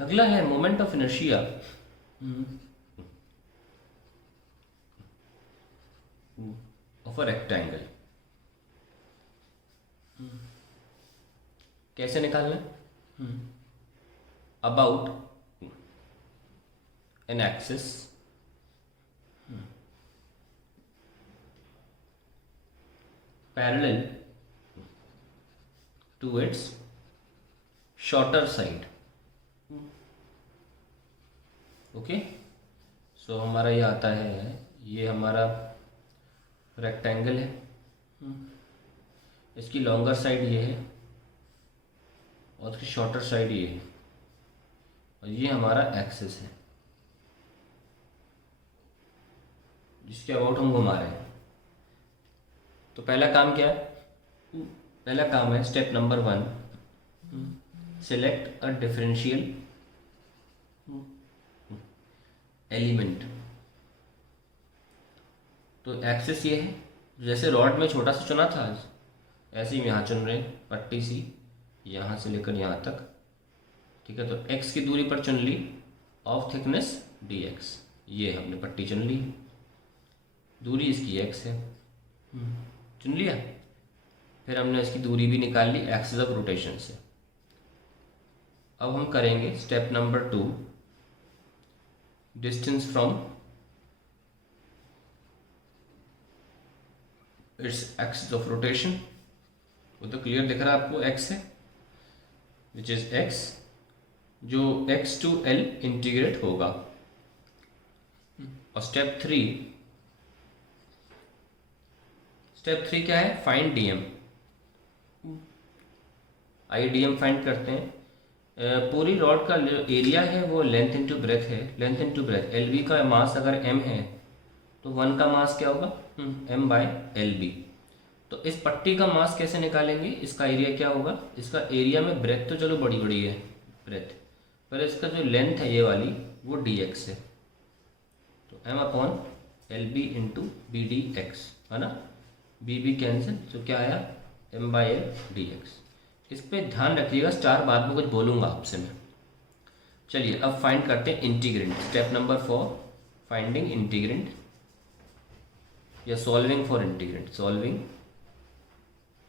अगला है moment of inertia of a rectangle. कैसे निकालना है? About an axis parallel to its shorter side. Okay, so हमारा ये आता है, ये हमारा रेक्टेंगल है, इसकी लॉन्गर साइड ये है और उसकी शॉर्टर साइड ये है, और ये हमारा एक्सिस है जिसके अबाउट हम घुमा रहे हैं। तो पहला काम क्या है? पहला काम है step number 1, select a differential element. तो एक्सिस ये है, जैसे रॉड में छोटा सा चुना था ऐसे ही यहाँ चुन रहे हैं, पट्टी सी यहाँ से लेकर यहाँ तक। ठीक है, तो x की दूरी पर चुन ली ऑफ थिकनेस dx, ये हमने पट्टी चुन ली, दूरी इसकी x है, चुन लिया। फिर हमने इसकी दूरी भी निकाल ली एक्सिस ऑफ रोटेशन से। अब हम करेंगे step number 2, distance from its axis of rotation. वो तो क्लियर दिख रहा है आपको, x है विच इज x, जो x टू l इंटीग्रेट होगा। और स्टेप 3 क्या है? Find dm। आइए dm फाइंड करते हैं। पूरी रॉड का जो एरिया है वो लेंथ इंटू ब्रेथ है, length into breadth. L B का मास अगर m है तो 1 का मास क्या होगा? m by L B. तो इस पट्टी का मास कैसे निकालेंगे? इसका एरिया क्या होगा? इसका एरिया में ब्रेथ तो चलो बड़ी बड़ी है ब्रेथ, पर इसका जो लेंथ है ये वाली वो dx है। तो m upon L B into B D X है ना, बी बी कैंसिल, तो क्या आया? m by L D X. इस पर ध्यान रखिएगा, स्टार बाद में कुछ बोलूँगा आपसे मैं। चलिए अब फाइंड करते हैं integrant. Step number 4, finding integrant या solving for integrant. Solving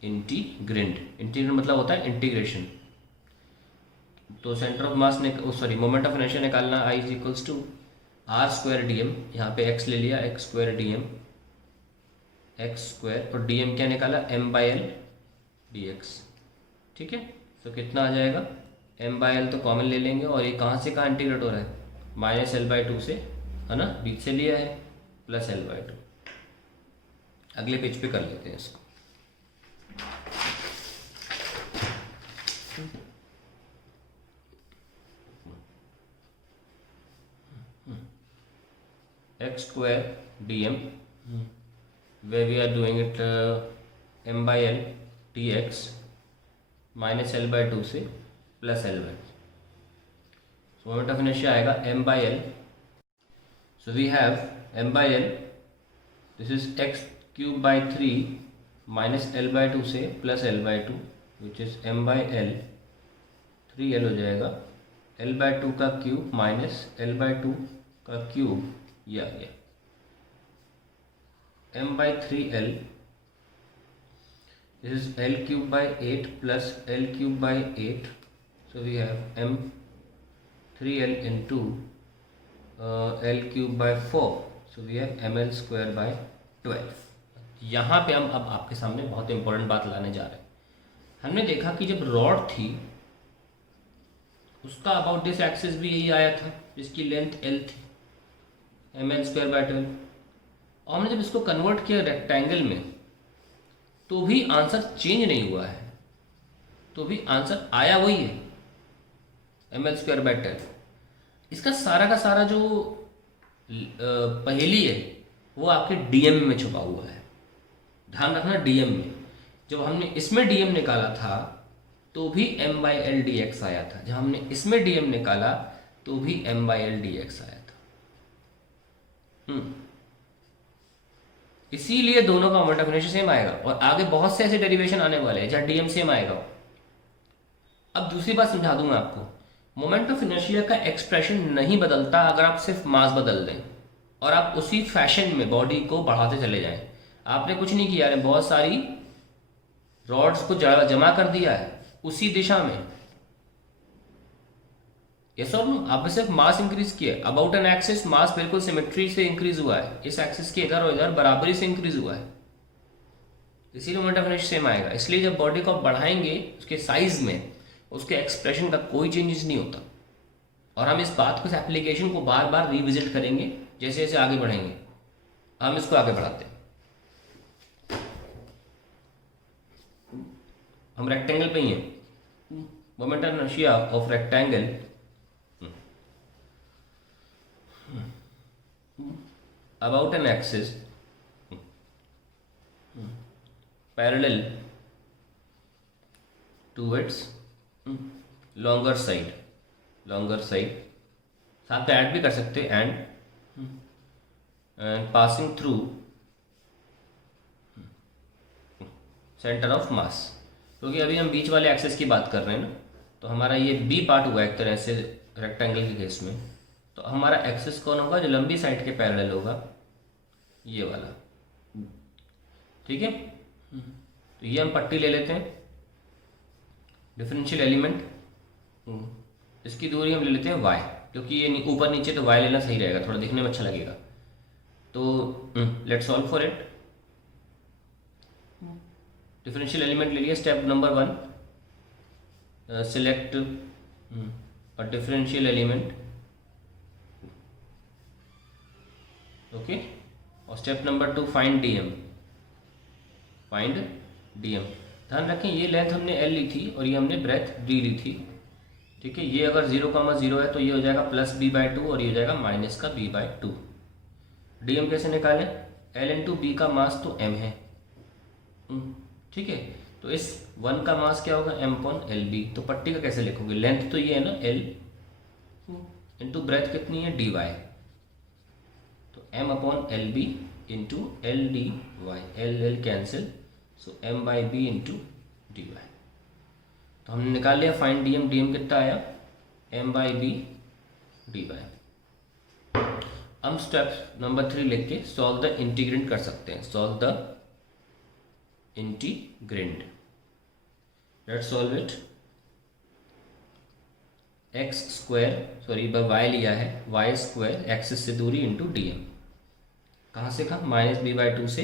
integrant, integrant मतलब होता है इंटीग्रेशन। तो centre of mass moment of inertia निकालना, I is equals to r square D m, यहाँ पे x ले लिया, x square D m, x square, और डी एम क्या निकाला? m by L D x. ठीक है, तो कितना आ जाएगा? m बाई एल तो कॉमन ले लेंगे, और ये कहाँ से कहाँ इंटीग्रेट हो रहा है? माइनस एल बाई टू से, है ना, बीच से लिया है, प्लस एल बाई टू। अगले पेज पे कर लेते हैं इसको। X square D m, where we are doing it m by l dx minus l by two से plus l by, so moment of inertia आएगा m by l। So we have m by l, this is x cube by 3 minus l by two से plus l by two, which is m by l, 3l हो जाएगा, l by two का cube minus l by to का cube, ये आ गया m by 3l, this is l cube by 8 plus l cube by 8, so we have m 3l into l cube by 4, so we have ml square by 12। यहाँ पे हम अब आपके सामने बहुत इंपॉर्टेंट बात लाने जा रहे हैं। हमने देखा कि जब रॉड थी उसका अबाउट दिस एक्सिस भी यही आया था, जिसकी लेंथ l थी, ml square by 12, और हमने जब इसको कन्वर्ट किया रेक्टेंगल में तो भी आंसर चेंज नहीं हुआ है, तो भी आंसर आया वही है, ml स्क्वायर बाई 12। इसका सारा का सारा जो पहेली है वो आपके डीएम में छुपा हुआ है। ध्यान रखना, डीएम में जब हमने इसमें डीएम निकाला था तो भी m by L D x आया था, जब हमने इसमें डीएम निकाला तो भी m by L D x आया था। इसीलिए दोनों का मोमेंट ऑफ इनर्शिया सेम आएगा, और आगे बहुत से ऐसे डेरिवेशन आने वाले हैं जहाँ डीएम सेम आएगा। अब दूसरी बात समझा दूं मैं आपको मोमेंट ऑफ इनर्शिया का एक्सप्रेशन नहीं बदलता अगर आप सिर्फ मास बदल दें और आप उसी फैशन में बॉडी को बढ़ाते चले जाएं। आपने कुछ नहीं किया है, बहुत सारी रॉड्स को जमा कर दिया है उसी दिशा में, यस और नो। आपने सिर्फ मास इंक्रीज किया है। अबाउट एन एक्सिस मास बिल्कुल सिमेट्री से इंक्रीज हुआ है, इस एक्सिस के इधर और इधर बराबरी से इंक्रीज हुआ है, इसीलिए मोमेंट ऑफ इनर्शिया सेम आएगा। इसलिए जब बॉडी को आप बढ़ाएंगे उसके साइज में, उसके एक्सप्रेशन का कोई चेंजेस नहीं होता। और हम इस बात को, इस एप्लीकेशन को बार बार रिविजिट करेंगे जैसे जैसे आगे बढ़ेंगे। हम इसको आगे बढ़ाते हैं। हम रेक्टेंगल पे ही हैं। Moment of inertia of rectangle about an axis parallel to its longer side, साथ में ऐड भी कर सकते हैं, and passing through centre of मास। क्योंकि अभी हम बीच वाले एक्सिस की बात कर रहे हैं ना, तो हमारा ये बी पार्ट हुआ एक तरह से रेक्टेंगल के केस में। तो हमारा एक्सिस कौन होगा? जो लंबी साइड के पैरेलल होगा, ये वाला, ठीक है। तो ये हम पट्टी ले लेते हैं, डिफरेंशियल एलिमेंट, इसकी दूरी हम ले लेते हैं y, क्योंकि ये ऊपर नीचे तो y लेना सही रहेगा, थोड़ा दिखने में अच्छा लगेगा। तो let's solve for it. Differential element ले लिया। Step number 1, select a differential element, okay. और step number 2, find d m. ध्यान रखें ये लेंथ हमने एल ली थी और ये हमने ब्रेथ डी ली थी, ठीक है। ये अगर 0,0 है तो ये हो जाएगा प्लस b/2 और ये हो जाएगा माइनस का b/2। डी एम कैसे निकालें? एल इंटू बी का मास तो m है, ठीक है। तो इस 1 का मास क्या होगा? m/lb। तो पट्टी का कैसे लिखोगे? लेंथ तो ये है ना l, इंटू ब्रेथ कितनी है? dy। तो m/lb into ld y, l cancel, so m/b into dy। तो हमने निकाल लिया फाइंड डी एम कितना आया? m/b dy। हम स्टेप नंबर 3 लिख के सॉल्व द इंटीग्रेंड कर सकते हैं। Solve the integrand, let's solve it. X square, sorry y लिया है, वाई स्क्वायर एक्सिस से दूरी इंटू डी एम। कहाँ से कहाँ? माइनस b/2 से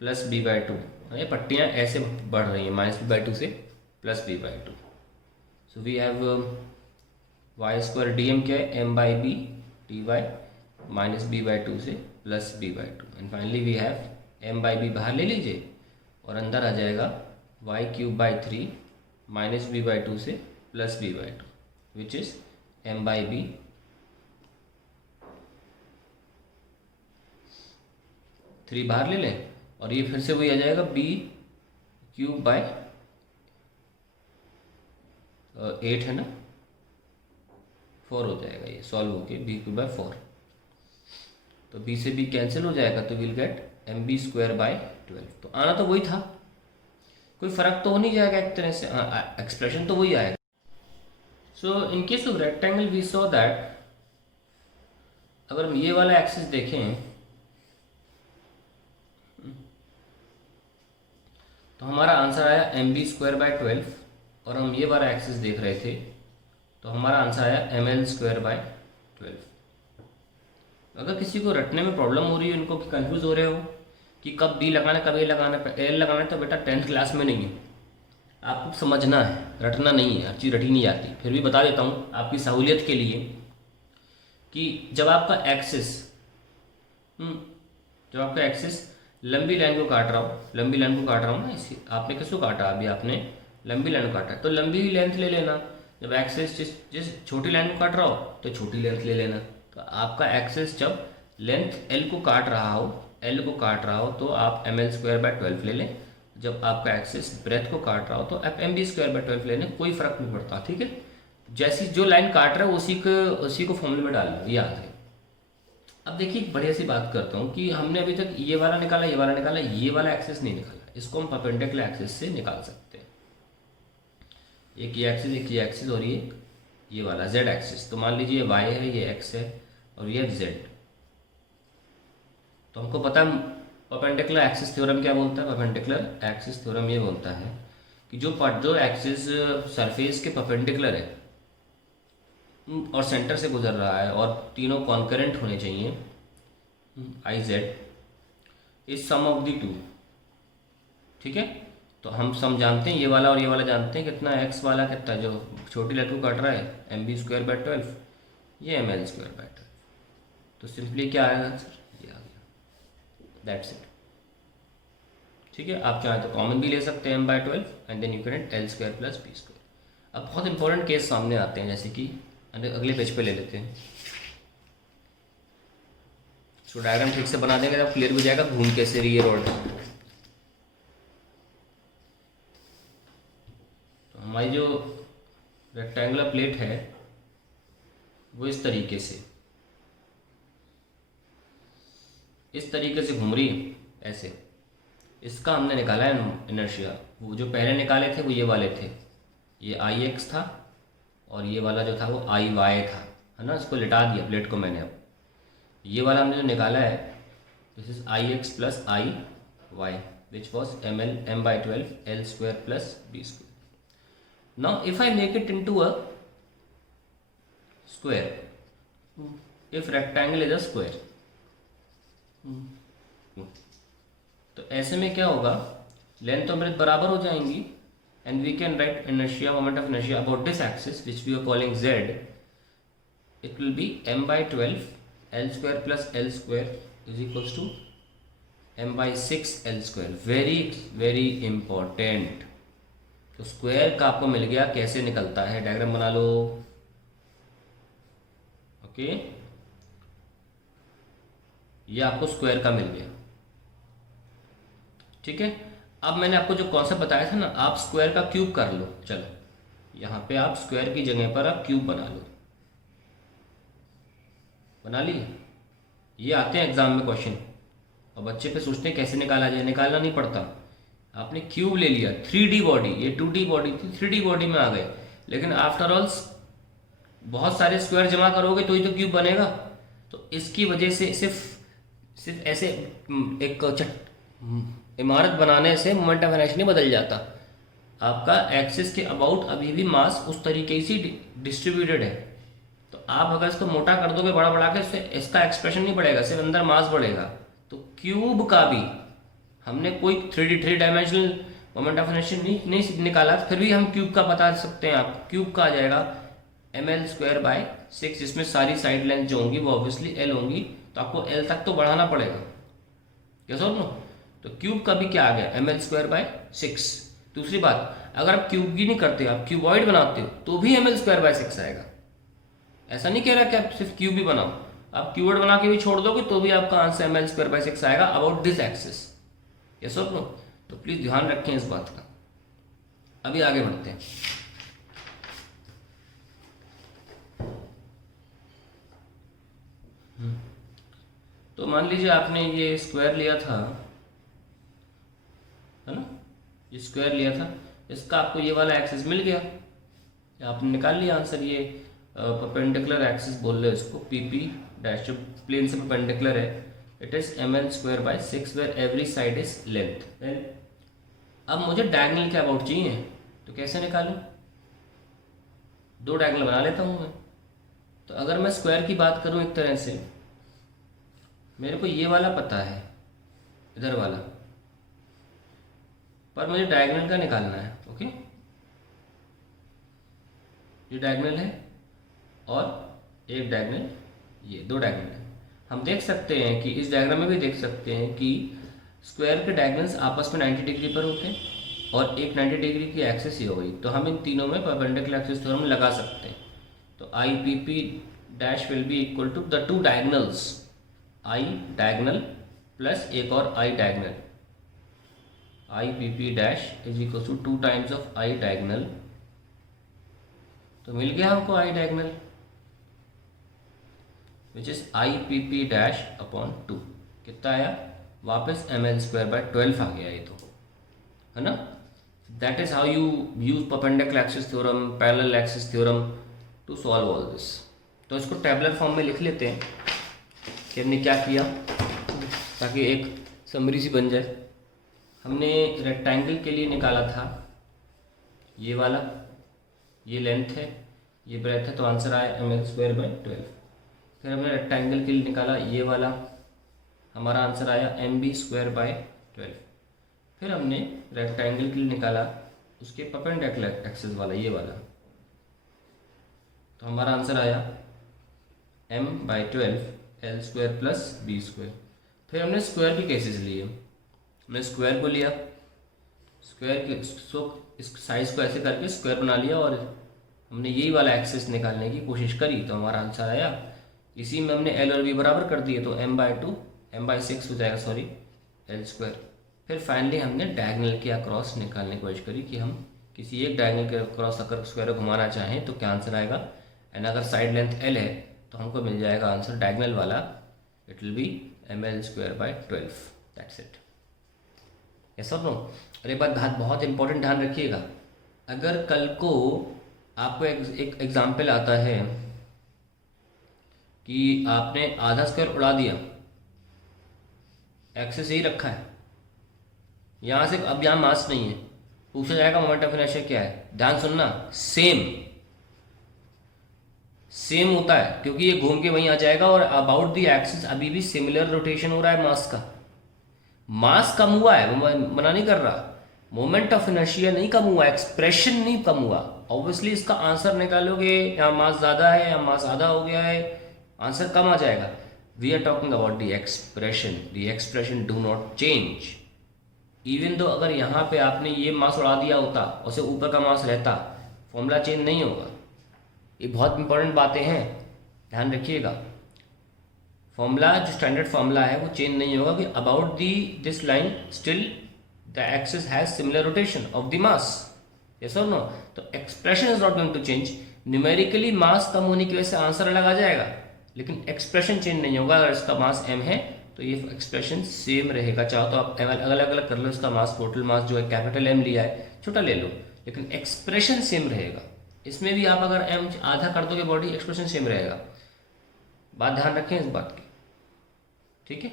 प्लस b/2। ये पट्टियाँ ऐसे बढ़ रही हैं, माइनस b/2 से plus b/2। So we have Y square D M क्या है? m/b dy माइनस b/2 से plus b/2। And finally we have m/b बाहर ले लीजिए और अंदर आ जाएगा y³/3 माइनस b/2 से plus b/2, which is m/b। Three बाहर ले लें और ये फिर से वही आ जाएगा b³/8 है ना, 4 हो जाएगा। ये सॉल्व होके b³/4, तो b से b कैंसिल हो जाएगा, तो विल गेट mb²/12। तो आना तो वही था, कोई फर्क तो हो नहीं जाएगा एक तरह से, एक्सप्रेशन तो वही आएगा। So in case of rectangle we so that अगर हम ये वाला एक्सिस देखें तो हमारा आंसर आया mb²/12, और हम ये वाला एक्सिस देख रहे थे तो हमारा आंसर आया ml²/12। अगर किसी को रटने में प्रॉब्लम हो रही है, उनको कंफ्यूज हो रहे हो कि कब बी लगाना कब ए लगाना एल लगाना है, तो बेटा 10th क्लास में नहीं है, आपको समझना है, रटना नहीं है। हर चीज़ रटी नहीं जाती। फिर भी बता देता हूँ आपकी सहूलियत के लिए कि जब आपका एक्सिस लंबी लाइन को काट रहा हूँ ना, इसी आपने किसको काटा? अभी आपने लंबी लाइन को काटा, तो लंबी ही लेंथ ले लेना। जब एक्सिस जिस छोटी लाइन को काट रहा हो तो छोटी लेंथ ले लेना। तो आपका एक्सिस जब लेंथ एल को काट रहा हो तो आप ml²/12 ले लें। जब आपका एक्सिस ब्रेथ को काट रहा हो तो आप mb²/12 ले लें, कोई फर्क नहीं पड़ता, ठीक है। जैसी जो लाइन काट रहा है उसी को फॉर्मूले में डाल लो, याद है। अब देखिए बढ़िया सी बात करता हूँ कि हमने अभी तक ये वाला निकाला, ये वाला एक्सिस नहीं निकाला। इसको हम परपेंडिकुलर एक्सिस से निकाल सकते हैं। एक ये एक्सिस और ये ये वाला z एक्सिस, तो मान लीजिए y है, ये x है और ये z। तो हमको पता है परपेंडिकुलर एक्सिस थ्योरम क्या बोलता है। परपेंडिकुलर एक्सिस थ्योरम ये बोलता है कि जो एक्सिस सरफेस के परपेंडिकुलर है और सेंटर से गुजर रहा है और तीनों कॉन्करेंट होने चाहिए, I Z is sum of the two. ठीक है, तो हम सम जानते हैं, ये वाला और ये वाला जानते हैं कितना, एक्स वाला कितना जो छोटी लट्टू काट रहा है mb²/12, ये ml²/12। तो सिंपली क्या आएगा आंसर, ये आ गया, दैट्स इट। ठीक है, आप चाहें तो कॉमन भी ले सकते हैं m/12 and then you can l² + b²। अब बहुत इंपॉर्टेंट केस सामने आते हैं, जैसे कि अगले पेज पे ले लेते हैं। इसको डायग्राम ठीक से बना देंगे तो क्लियर हो जाएगा घूम कैसे रही है रोड। तो हमारी जो रेक्टेंगुलर प्लेट है वो इस तरीके से घूम रही है ऐसे। इसका हमने निकाला है इनर्शिया। वो जो पहले निकाले थे वो ये वाले थे, ये Ix था और ये वाला जो था वो Iy था, है ना। इसको लिटा दिया प्लेट को मैंने। अब ये वाला हमने जो निकाला है, this is Ix + Iy which was m/12 l² + b²। Now if I make it into a square, if rectangle is a square, तो ऐसे में क्या होगा, लेंथ और ब्रेथ बराबर हो जाएंगी and we can write inertia, moment of inertia about this axis which we are calling z। It will be m/12 l² + l² is equals to m/6 l²। Very very important. तो square का आपको मिल गया, कैसे निकलता है diagram बना लो। Okay, ये आपको स्क्वायर का मिल गया। ठीक है, अब मैंने आपको जो कॉन्सेप्ट बताया था ना, आप स्क्वायर का क्यूब कर लो। चलो यहाँ पे आप स्क्वायर की जगह पर आप क्यूब बना लो। बना लिए, ये आते हैं एग्जाम में क्वेश्चन और बच्चे पे सोचते हैं कैसे निकाला जाए। निकालना नहीं पड़ता, आपने क्यूब ले लिया। 3D बॉडी, ये 2D बॉडी थी, 3D बॉडी में आ गए। लेकिन आफ्टर ऑल बहुत सारे स्क्वायर जमा करोगे तो ही तो क्यूब बनेगा। तो इसकी वजह से सिर्फ ऐसे एक इमारत बनाने से मोमेंट ऑफ इनर्शिया नहीं बदल जाता। आपका एक्सिस के अबाउट अभी भी मास उस तरीके से डिस्ट्रीब्यूटेड है। तो आप अगर इसको मोटा कर दोगे, बड़ा बढ़ा के, इससे इसका एक्सप्रेशन नहीं बढ़ेगा, सिर्फ अंदर मास बढ़ेगा। तो क्यूब का भी हमने कोई 3 डायमेंशनल मोमेंट ऑफ इनर्शिया नहीं निकाला, फिर भी हम क्यूब का बता सकते हैं। आप क्यूब का आ जाएगा ml²/6, जिसमें सारी साइड लेंथ जो होंगी वो ऑब्वियसली l होंगी। तो आपको l तक तो बढ़ाना पड़ेगा, क्या समझ लो। तो क्यूब का भी क्या आ गया, ml²/6। दूसरी बात, अगर आप क्यूब भी नहीं करते, आप क्यूबॉइड बनाते हो तो भी ml²/6 आएगा। ऐसा नहीं कह रहा कि आप सिर्फ क्यूब ही बनाओ, आप क्यूबॉइड बना के भी छोड़ दोगे तो भी आपका आंसर ml²/6 आएगा अबाउट दिस एक्सिस। ये सब लो, तो प्लीज ध्यान रखें इस बात का। अभी आगे बढ़ते हैं। तो मान लीजिए आपने ये स्क्वायर लिया था, है ना, ये स्क्वायर लिया था, इसका आपको ये वाला एक्सिस मिल गया, आपने निकाल लिया आंसर। ये परपेंडिकुलर एक्सिस बोल रहे हैं इसको, PP' जो प्लेन से परपेंडिकुलर है। It is ml²/6 where every side is length. अब मुझे डायगोनल के अबाउट चाहिए, तो कैसे निकालूं, 2 डायगोनल बना लेता हूं मैं। तो अगर मैं स्क्वायर की बात करूं एक तरह से, मेरे को ये वाला पता है, इधर वाला, पर मुझे डायगोनल का निकालना है। ओके, ये डायगोनल है और एक डायगोनल, ये 2 डायगोनल है। हम देख सकते हैं कि इस डायग्राम में भी देख सकते हैं कि स्क्वायर के डायगोनल्स आपस में 90 डिग्री पर होते हैं और एक 90 डिग्री की एक्सिस ही हो गई। तो हम इन तीनों में परपेंडिकुलर एक्सिस थ्योरम लगा सकते हैं। तो IPP' will be equal to the 2 diagonals, I diagonal plus एक और I diagonal. IPP' is equal to 2 times of I diagonal. तो मिल गया हमको I diagonal which is IPP'/2। कितना आया, वापस ml²/12 आ गया ये तो, है ना। That is how you use perpendicular axis theorem, parallel axis theorem to solve all this. तो इसको टेबलर फॉर्म में लिख लेते हैं कि हमने क्या किया, ताकि एक समरी सी बन जाए। हमने रेक्टेंगल के लिए निकाला था ये वाला, ये लेंथ है, ये ब्रेथ है, तो आंसर आया ml²/12। फिर हमने रेक्टेंगल के लिए निकाला ये वाला, हमारा आंसर आया mb²/12। फिर हमने रेक्टेंगल के लिए निकाला उसके परपेंडिकुलर एक्सिस वाला, ये वाला, तो हमारा आंसर आया m/12 l² + b²। फिर हमने स्क्वायर के केसेस लिए, हमने स्क्वायर को लिया, स्क्वायर के इस साइज को ऐसे करके स्क्वायर बना लिया और हमने यही वाला एक्सिस निकालने की कोशिश करी, तो हमारा आंसर आया। इसी में हमने l और b बराबर कर दिए, तो m/6 हो जाएगा, सॉरी l²। फिर फाइनली हमने डायगोनल के अक्रॉस निकालने की कोशिश करी कि हम किसी एक डायगोनल के अक्रॉस अगर स्क्वायर घुमाना चाहें तो क्या आंसर आएगा। एंड अगर साइड लेंथ l है तो हमको मिल जाएगा आंसर डायगोनल वाला, it will B ml²/12। That's it. Yes और नो। और एक बात बहुत इंपॉर्टेंट ध्यान रखिएगा, अगर कल को आपको एक एग्जाम्पल आता है कि आपने आधा स्क्वायर उड़ा दिया, एक्सेस यही रखा है, यहाँ से अब यहाँ मास नहीं है, पूछा जाएगा मोमेंट ऑफ इनर्शिया क्या है। ध्यान सुनना, सेम होता है, क्योंकि ये घूम के वहीं आ जाएगा और अबाउट द एक्सिस अभी भी सिमिलर रोटेशन हो रहा है मास का। मास कम हुआ है, मना नहीं कर रहा, मोमेंट ऑफ इनर्शिया नहीं कम हुआ, एक्सप्रेशन नहीं कम हुआ। ऑब्वियसली इसका आंसर निकालोगे, यहाँ मास ज़्यादा है, यहाँ मास आधा हो गया है, आंसर कम आ जाएगा। We are talking about the expression do not change. Even though अगर यहाँ पे आपने ये मास उड़ा दिया होता और उससे ऊपर का मास रहता, फॉर्मूला चेंज नहीं होगा। ये बहुत इंपॉर्टेंट बातें हैं, ध्यान रखिएगा। फॉर्मूला जो स्टैंडर्ड फॉर्मूला है वो चेंज नहीं होगा कि about this line still the axis has similar rotation of the mass. Yes और नो। तो expression is not going to change. Numerically mass कम होने की वजह से आंसर अलग आ जाएगा, लेकिन एक्सप्रेशन चेंज नहीं होगा। अगर इसका मास m है तो ये एक्सप्रेशन सेम रहेगा। चाहो तो आप अलग अलग कर लो, इसका मास टोटल मास जो है कैपिटल M लिया है, छोटा ले लो, लेकिन एक्सप्रेशन सेम रहेगा। इसमें भी आप अगर m आधा कर दोगे बॉडी, एक्सप्रेशन सेम रहेगा। बात ध्यान रखें इस बात की, ठीक है।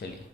चलिए।